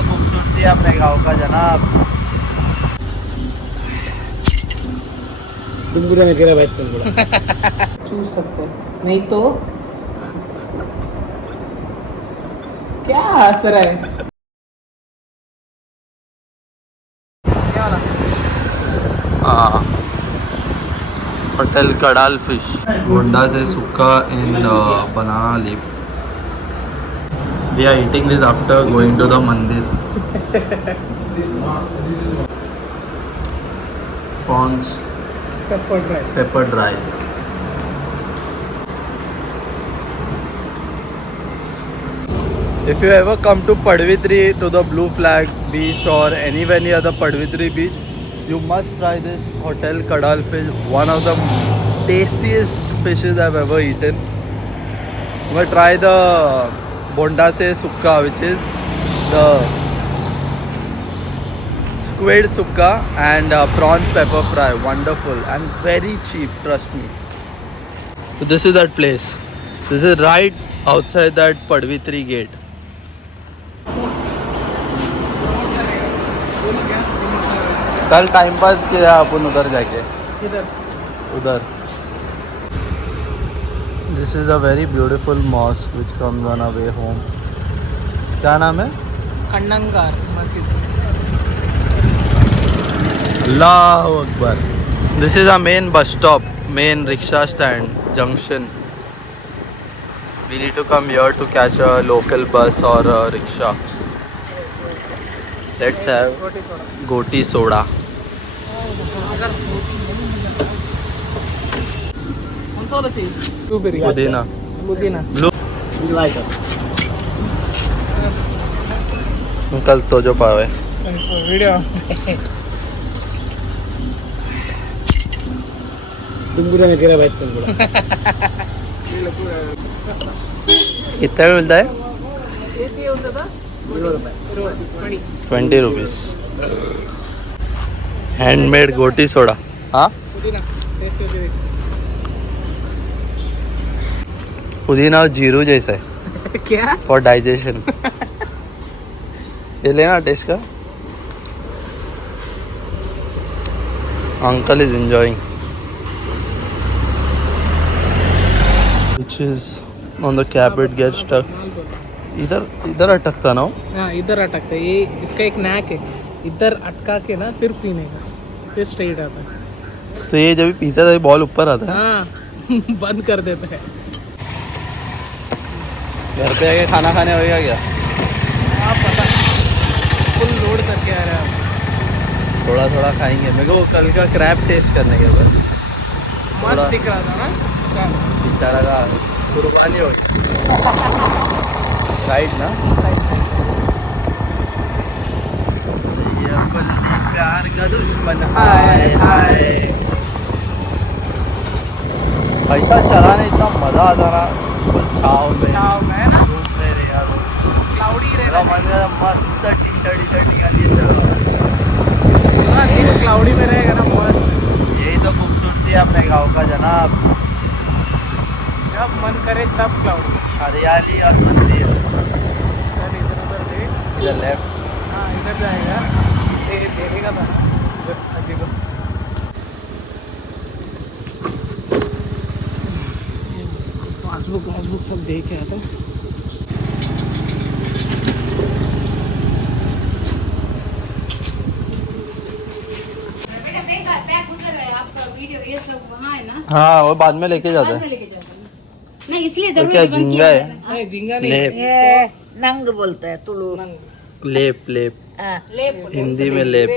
तो खूबसूरती है अपने गांव का जनाब। तुम पूरा नहीं तेरा भाई तुम पूरा चूस सकते हैं, नहीं तो क्या हंस रहा है? क्या वाला? होटल कड़ाल फिश, गोंडा से sukka in banana leaf. We are eating this after going to the mandir. Prawns, paper dry. pepper dry. If you ever come to Padvitri, to the Blue Flag beach or any other Padvitri beach, you must try this Hotel Kadal fish. One of the tastiest fishes I've ever eaten. I'm gonna try the bonda se sukka, which is the squid sukka and prawns pepper fry. Wonderful and very cheap, trust me. So this is that place. This is right outside that Padvitri gate. कल time pass किया अपन उधर जाके, इधर उधर। This is a very beautiful mosque which comes on a way home. क्या नाम है? कन्नंगार मस्जिद। अल्लाहु अकबर। This is a main bus stop, main rickshaw stand junction. We need to come here to catch a local bus और rickshaw. Let's have goti soda. कौन सा वाला चाहिए? ब्लूबेरी, पुदीना, पुदीना। ब्लू लाइक कल तो जो पावे। वीडियो तुम पूरा नहीं तेरा भाई तुम पूरा कितना में मिलता है? ये होता था 20 रुपीज़। हैंडमेड गोटी सोडा। हाँ, पुदीना टेस्ट करके देख। पुदीना और जीरू जैसा है क्या? For digestion. ये लेना टेस्ट का। Uncle is enjoying which is on the cap, it gets stuck. इधर इधर अटकता ना हो? हाँ, इधर अटकता है। ये इसका एक नैक है, इधर अटका के ना फिर पीने का, फिर स्ट्रेट आता है। तो ये जब पीता है बॉल ऊपर आता है। हाँ बंद कर देता है। घर पे आके खाना खाने होगा क्या? आप पता फुल लोड करके आ रहे हैं आप। थोड़ा थोड़ा खाएंगे। मेरे को कल का क्रैब टेस्ट करने के बाद मस्त दिख रहा था ना क्या? बेचारा का कुर्बानी हो राइट ना। ये बल्ली प्यार का दुश्मन हाय हाय। ऐसा चलाने इतना मजा आता ना, छाव में छाव में ना, धूप में रे यार। क्लाउडी मेरा रहना। मन है मस्त टी शर्ट निकालिए चलो। हाँ ठीक, क्लाउडी में रहेगा ना मस्त। यही तो खूबसूरती है अपने गांव का जनाब। जब मन करे तब क्लाउडी। हरियाली और मंदिर। चल इधर उधर देख। इधर लेफ्ट। हाँ इधर जाएगा, देखेगा था अजीब। पासबुक सब देख के आता। हाँ, वो बाद में लेके जाते हैं। नहीं इसलिए तो क्या झींगा है? नहीं झींगा नहीं, लेप। ये नंग बोलता है तुलू। लेप लेप लेप हिंदी में लेप।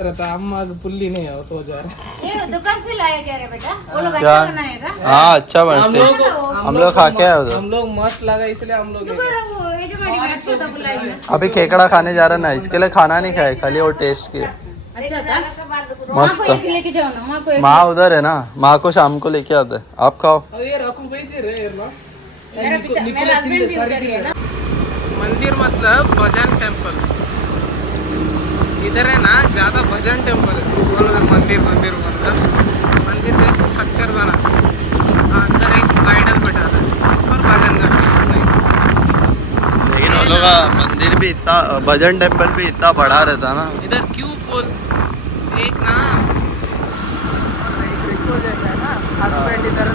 रहता अम्मा पुल्ली नहीं है तो जा रहा है। ये दुकान से लाया क्या रे बेटा? वो लोग क्या? अच्छा बनाएगा। हाँ अच्छा बनते हैं। हम लोग खा के आए उधर। हम लोग मस्त लगा इसलिए हम लोग वो ये जो बड़ी बात तो बुलाई ना। अभी केकड़ा खाने जा रहा ना, इसके लिए खाना नहीं खाए, खाली वो टेस्ट किए। अच्छा था। मस्त। माँ को एक लेके जाओ ना, माँ को एक। माँ उधर है ना, माँ को शाम को लेके आते हैं। आप खाओ। अब ये रखू भाई जी रे ना। मेरा हस्बैंड भी उधर ही है ना। मंदिर मतलब भजन टेम्पल। इधर है ना ज्यादा भजन टेम्पल है। तू बोल रहा मंदिर मंदिर मतलब मंदिर जैसा स्ट्रक्चर बना, अंदर एक आइडल बैठा था और भजन करते हैं। लेकिन वो लोग का मंदिर भी इतना, भजन टेम्पल भी इतना बड़ा रहता ना। इधर क्यों बोल एक ना एक रिचुअल जैसा है ना, हस्बैंड इधर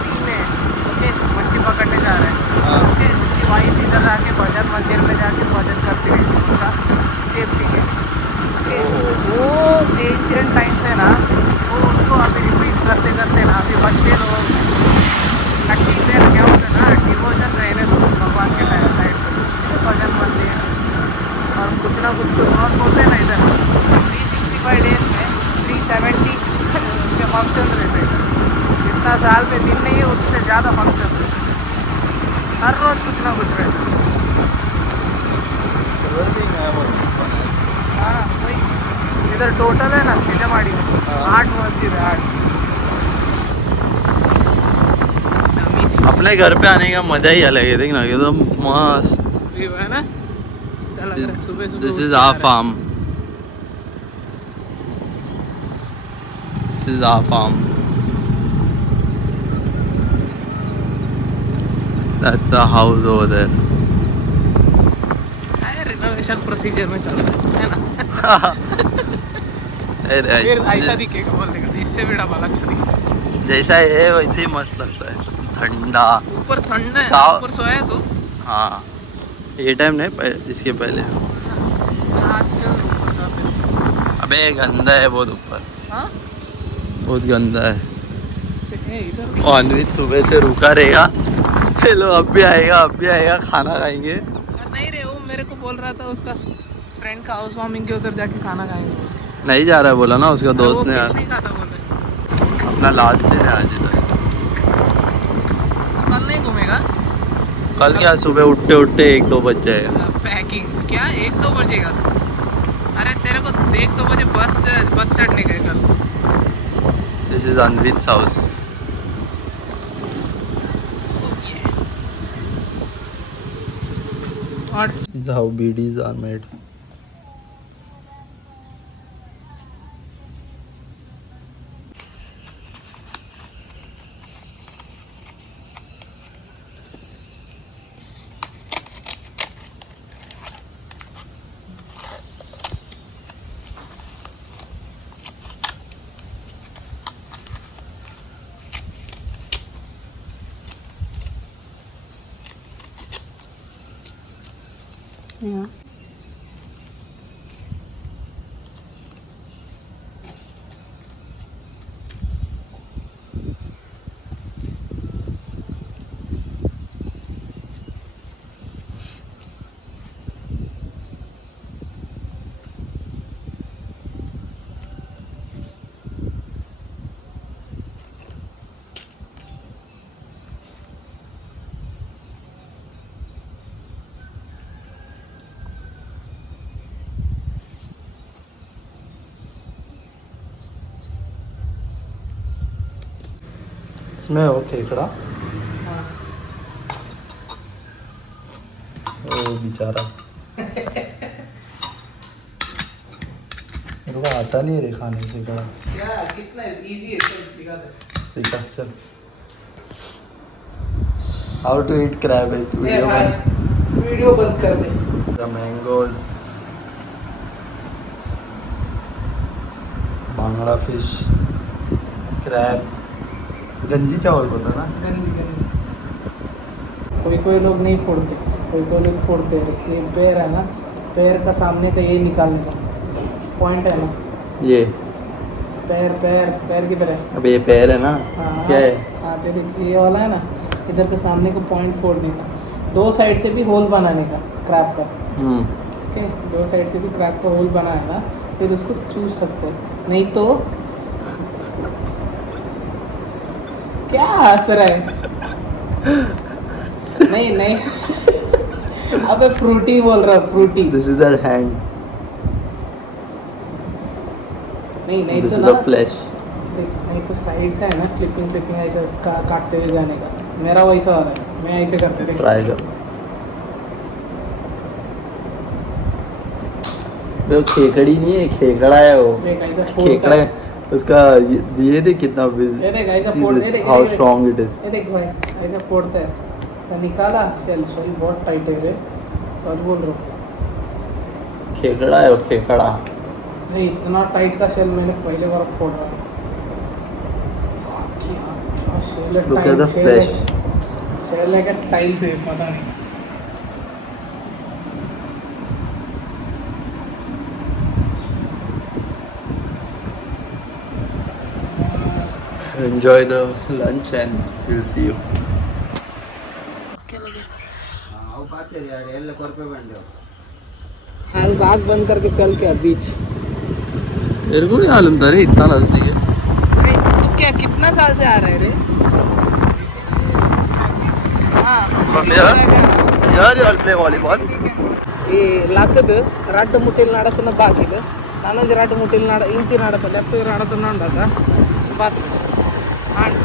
सी में ओके मच्छी पकड़ने जा रहे हैं ओके, उसकी वाइफ इधर आके भजन मंदिर में जाके भजन करती है उसका सेफ्टी के ओके। वो एंशियंट टाइम्स है ना, वो उसको अभी रिपीट करते करते ना अभी बच्चे लोग लट्टी से क्या होता है ना, डिवोशन रहने दो भगवान के साइड से भजन मंदिर और कुछ ना कुछ तो और बोलते हैं ना इधर 365 डेज में 370 के फंक्शन रहते हैं। जितना साल में दिन नहीं है उससे ज़्यादा फंक्शन रहते हैं, हर रोज़ कुछ ना कुछ रहता है। हाँ वही इधर टोटल है ना सीतामाढ़ी में 8 मस्जिद है, 8। अपने घर पे आने का मजा ही अलग है, देख ना एकदम मस्त। व्यू है ना, ऐसा लग रहा है सुबह सुबह दिस उठ इज के आ आवर रहे farm, this is our farm, that's a house over there. हैं। रिनोवेशन प्रोसीजर में चल रहा है ना। फिर ऐसा दिखेगा बोलने का, इससे भी डबल अच्छा दिखेगा। जैसा है वैसे ही मस्त लगता है, ठंडा। ऊपर ठंड है, गाँव- ऊपर सोया तो हाँ ये टाइम नहीं, इसके पहले। हाँ, चल ऊपर जाते हैं। अबे गंदा है बहुत ऊपर, हाँ बहुत गंदा है। ए, इधर ऑनवित सुबह से रुका रहेगा, हेलो अब भी आएगा खाना खाएंगे। नहीं रे, वो मेरे को बोल रहा था उसका फ्रेंड का हाउस वार्मिंग के उधर जाके खाना खाएंगे। नहीं जा रहा है बोला ना उसका दोस्त ने वो यार, फिश नहीं खाता बोल रहे। अपना लास्ट दिन है आज इधर। कल नहीं घूमेगा, कल क्या सुबह उठते उठते 1-2 बज जाएगा। पैकिंग क्या 1-2 बजेगा? अरे तेरे को 1-2 बजे बस चढ़ने का है कल। This is Anvit's house. और This is how BDs are made. Yeah. इसमें हो खेकड़ा, हाँ। ओ बेचारा मेरे को आता नहीं रे खाने खेकड़ा। क्या कितना इजी है, चल दिखा दे। सीखा चल। हाउ टू ईट क्रैब, एक वीडियो बन। वीडियो बंद कर दे। द मैंगोज, बांगड़ा फिश, क्रैब, गंजी चावल बोलता ना। गंजी गंजी कोई लोग नहीं फोड़ते, कोई लोग फोड़ते हैं। ये पैर है ना, पैर का सामने का ये निकालने का पॉइंट है ना, ये पैर किधर है? अब ये पैर है ना, हाँ क्या है? हाँ तेरे ये वाला है ना, इधर के सामने का पॉइंट फोड़ने का, दो साइड से भी होल बनाने का क्रैब का। ओके, दो साइड से भी क्रैब का होल बना है ना, फिर उसको चूस सकते हैं। नहीं तो क्या हंस रहा है? नहीं अबे फ्रूटी बोल रहा, Frooti. This is the hand, नहीं दिस तो इज ना, द फ्लैश। नहीं तो साइड से है ना, क्लिपिंग ऐसे काटते हुए जाने का। मेरा वैसा वाला है, मैं ऐसे करते थे। ट्राई कर। वो खेकड़ी नहीं है, खेकड़ा है वो। देख ऐसा फोड़ खेकड़ा कर, है उसका, ये देख कितना ये देख ऐसा फोड़, ये देख हाउ स्ट्रांग इट इज। ये देख भाई ऐसा फोड़ता है, ऐसा निकाला, शेल बहुत टाइट है रे, सच बोल रहा हूँ। खेकड़ा है वो, खेकड़ा। नहीं, इतना टाइट का सेल मैंने पहले बार फोड़ा। क्या सेल है, Look at tight the cell है। flesh. सेल है क्या टाइल्स है, पता नहीं। Enjoy the lunch and we'll see you. आज आग बंद करके चल के बीच। मेरे को नहीं मालूम था रे इतना नजदीक है। तू क्या कितना साल से आ रहा है रे? हाँ यार I'll play volleyball. ಈ ಲಾಕದ ರಡ್ಡ ಮುಟ್ಟಿಲ್ ನಾಡತನ ಬಾಗಿದ ನಾನೊಂದು ರಡ್ಡ ಮುಟ್ಟಿಲ್ ನಾಡ ಇಂಚಿ ನಾಡತ ಲೆಫ್ಟ್ ನಾಡತನ ಉಂಡದ ಬಾತ್ ಆಂಡು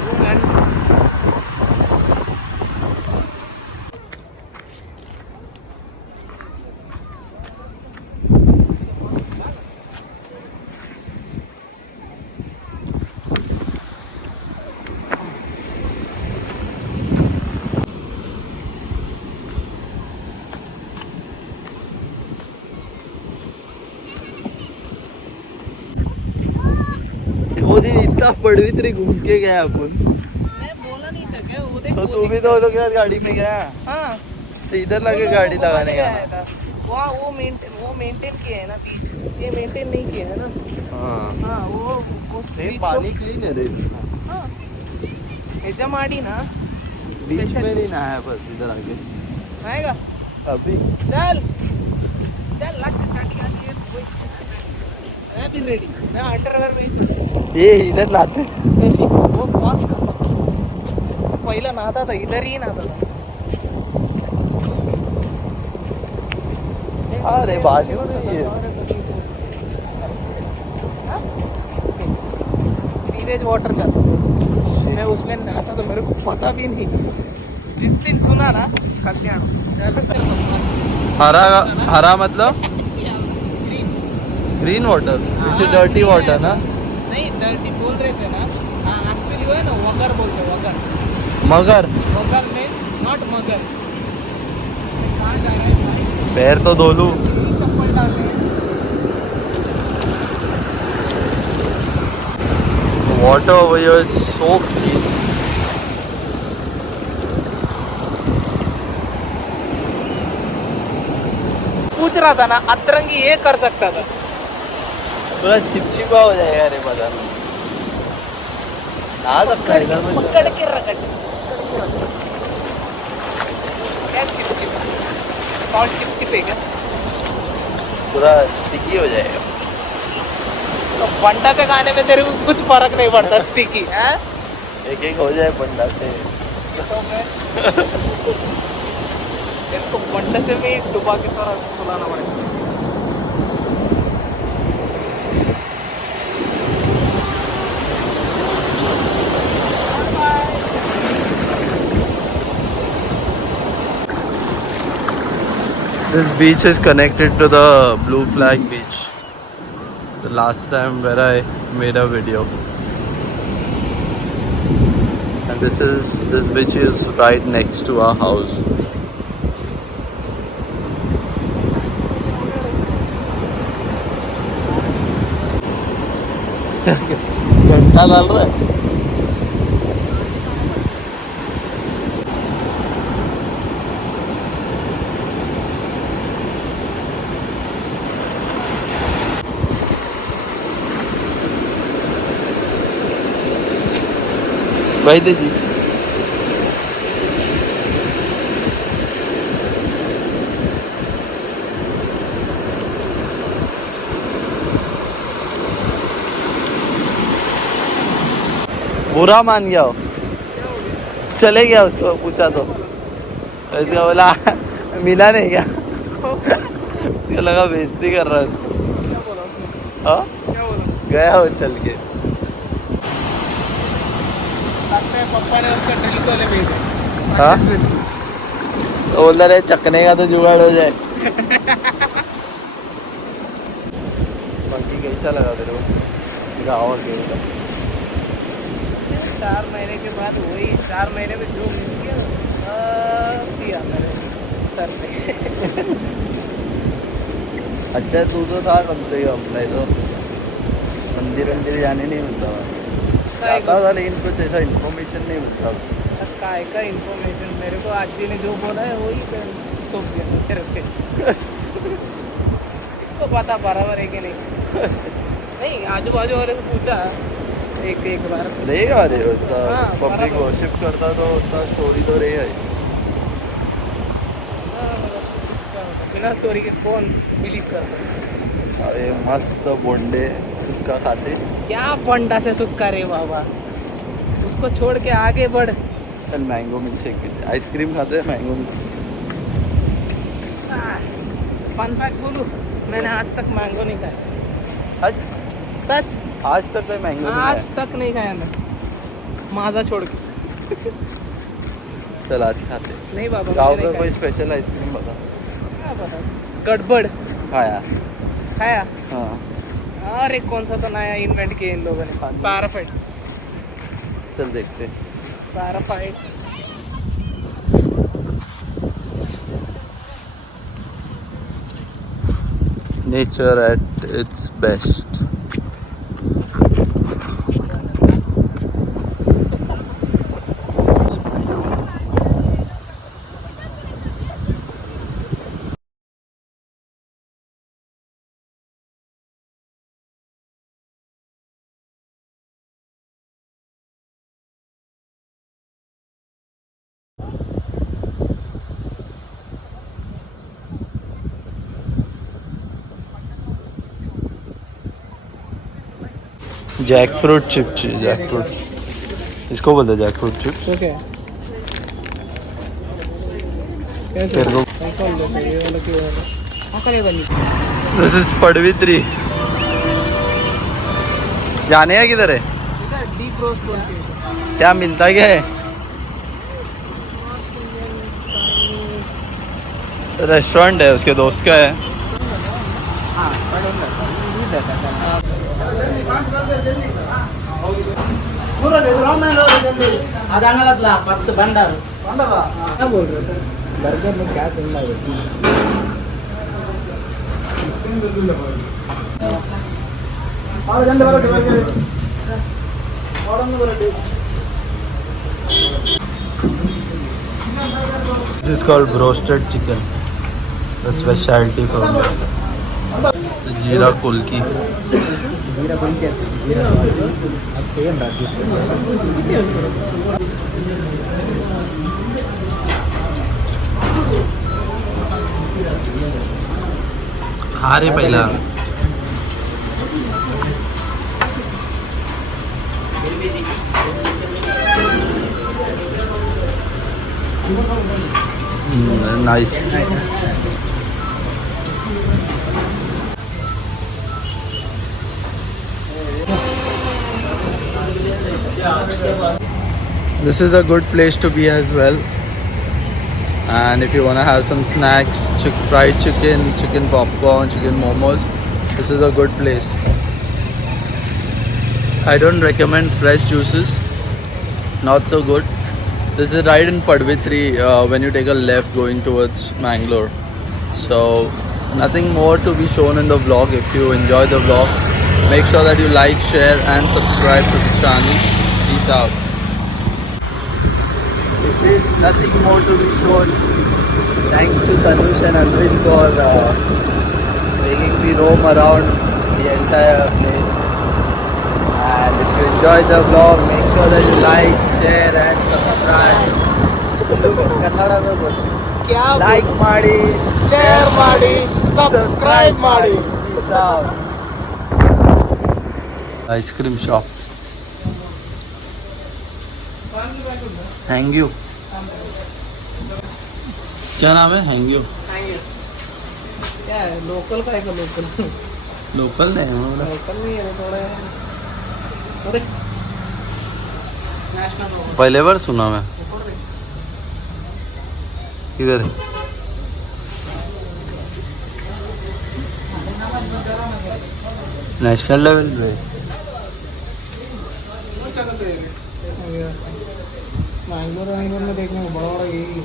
वो दिन इतना पड़वित्री घूम के गए अपन। मैं बोला नहीं था क्या वो देख तो तू भी तो लोग के साथ गाड़ी में गया। हाँ तो इधर लगे गाड़ी लगाने का। वहाँ वो मेंटेन किया है ना बीच, ये मेंटेन नहीं किया है ना। हाँ हाँ वो नहीं पानी क्लीन है रे। हाँ हेजा माड़ी ना बीच में नहीं नहाया बस इधर आके आएगा अभी। चल चल लग चाटी आ गई है मैं भी रेडी, मैं अंडरवेयर में ही चल। ये इधर लाते ऐसी वो बहुत खतरनाक। पहला नहाता था इधर ही नहाता था। अरे बाजू नहीं है। सीवेज वाटर का था मैं उसमें नहाता तो मेरे को पता भी नहीं। जिस दिन सुना ना कल्याण हरा हरा मतलब green water which dirty water ना। नहीं डर्टी बोल रहे थे ना। हाँ एक्चुअली वो है ना वगर बोलते वगर। मगर वगर मीन्स नॉट मगर। कहाँ जा रहा है भाई? पैर तो धो लूं। चप्पल डालने water over here is so clean. पूछ रहा था ना अतरंगी ये कर सकता था। पूरा चिपचिपा हो जाएगा रे बदन। आ सकता है इधर में। पकड़ के रगड़ क्या चिपचिप कौन चिपचिपेगा? पूरा स्टिकी हो जाएगा। तो बंटा से खाने में तेरे को कुछ फर्क नहीं पड़ता स्टिकी है। एक एक हो जाए बंडा से। तो मैं तेरे को बंटा से भी डुबा के थोड़ा सुलाना पड़ेगा। This beach is connected to the Blue Flag beach. The last time where I made a video. And this beach is right next to our house. घंटा डाल रहा है। भाई जी बुरा मान गया हो, चले गया, उसको पूछा तो उसका बोला मिला नहीं क्या? उसको लगा बेइज्जती कर रहा है उसको। हाँ क्या बोला? गया वो चल के। लगता है पापा ने उसका ड्रिल को ले भेजा। हाँ तो बोल रहे चकने का तो जुगाड़ हो जाए। बाकी कैसा लगा तेरे को गाँव के? 4 महीने के बाद वही 4 महीने में जो मिस किया सब किया मैंने। सर पे अच्छा तू तो था कम से कम, नहीं तो मंदिर वंदिर जाने नहीं मिलता काय जाता था, लेकिन कुछ ऐसा इन्फॉर्मेशन नहीं मिलता। काय का इन्फॉर्मेशन मेरे को आज जी ने जो बोला है वही तो तेरे पे इसको पता बराबर है कि नहीं नहीं आजू बाजू वाले से पूछा एक बार रहेगा, अरे उतना हाँ, पब्लिक बराबर। वर्शिप करता तो उतना स्टोरी तो रहेगा ही। बिना स्टोरी के कौन बिलीव करता है? अरे मस्त बोंडे सुक्का खाते। क्या पंडा से सुक्का रे बाबा, उसको छोड़ के आगे बढ़। चल मैंगो मिल्क शेक पीते, आइसक्रीम खाते हैं, mango milk shake. Fun fact बोलूं, मैंने आज तक मैंगो नहीं खाया। आज सच आज तक कोई मैंगो नहीं आज है। तक नहीं खाया मैं, माजा छोड़ के। चल आज खाते हैं। नहीं बाबा गाँव मुझे का नहीं कोई खाया। स्पेशल आइसक्रीम बता। क्या पता, गड़बड़ खाया। खाया। हाँ अरे कौन सा तो नया इन्वेंट किया इन लोगों ने, पैराफाइट। चल देखते हैं। पैराफाइट nature at its best. Jackfruit chips, jackfruit इसको बोलते जैक फ्रूट चिप्स। तो क्या तेरे को दिस इज पड़वित्री। जाने है किधर है, डीप रोस्ट बोलते हैं। क्या मिलता क्या है? रेस्टोरेंट है, उसके दोस्त का है। क्या बोल रहे थे? बर्गर में क्या करना है? This is called roasted chicken, the specialty from there. The jeera kulki. खा रे पहिला. Nice. This is a good place to be as well. And if you want to have some snacks, fried chicken, chicken popcorn, chicken momos, this is a good place. I don't recommend fresh juices, not so good. This is right in Padvitri when you take a left going towards Mangalore. So nothing more to be shown in the vlog. If you enjoy the vlog, make sure that you like, share and subscribe to the channel. Peace out. It is nothing more to be shown. Thanks to Tanush and Anvin for making me roam around the entire place. And if you enjoyed the vlog, make sure that you like, share and subscribe. Kannada mein bol. क्या Like ಮಾಡಿ, share ಮಾಡಿ, subscribe ಮಾಡಿ. Peace out. Ice cream shop. Hang you. क्या नाम है? Hang you. क्या है local का है का लोकल लोकल नहीं है लोकल नहीं है थोड़ा अरे नेशनल लोकल पहले बार सुना मैं. किधर है? नेशनल लेवल पे. मैंगलोर में देखने को बड़ा बड़ा यही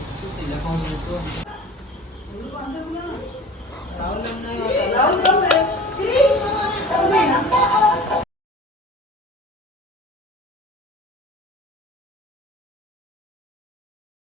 राहुल हमने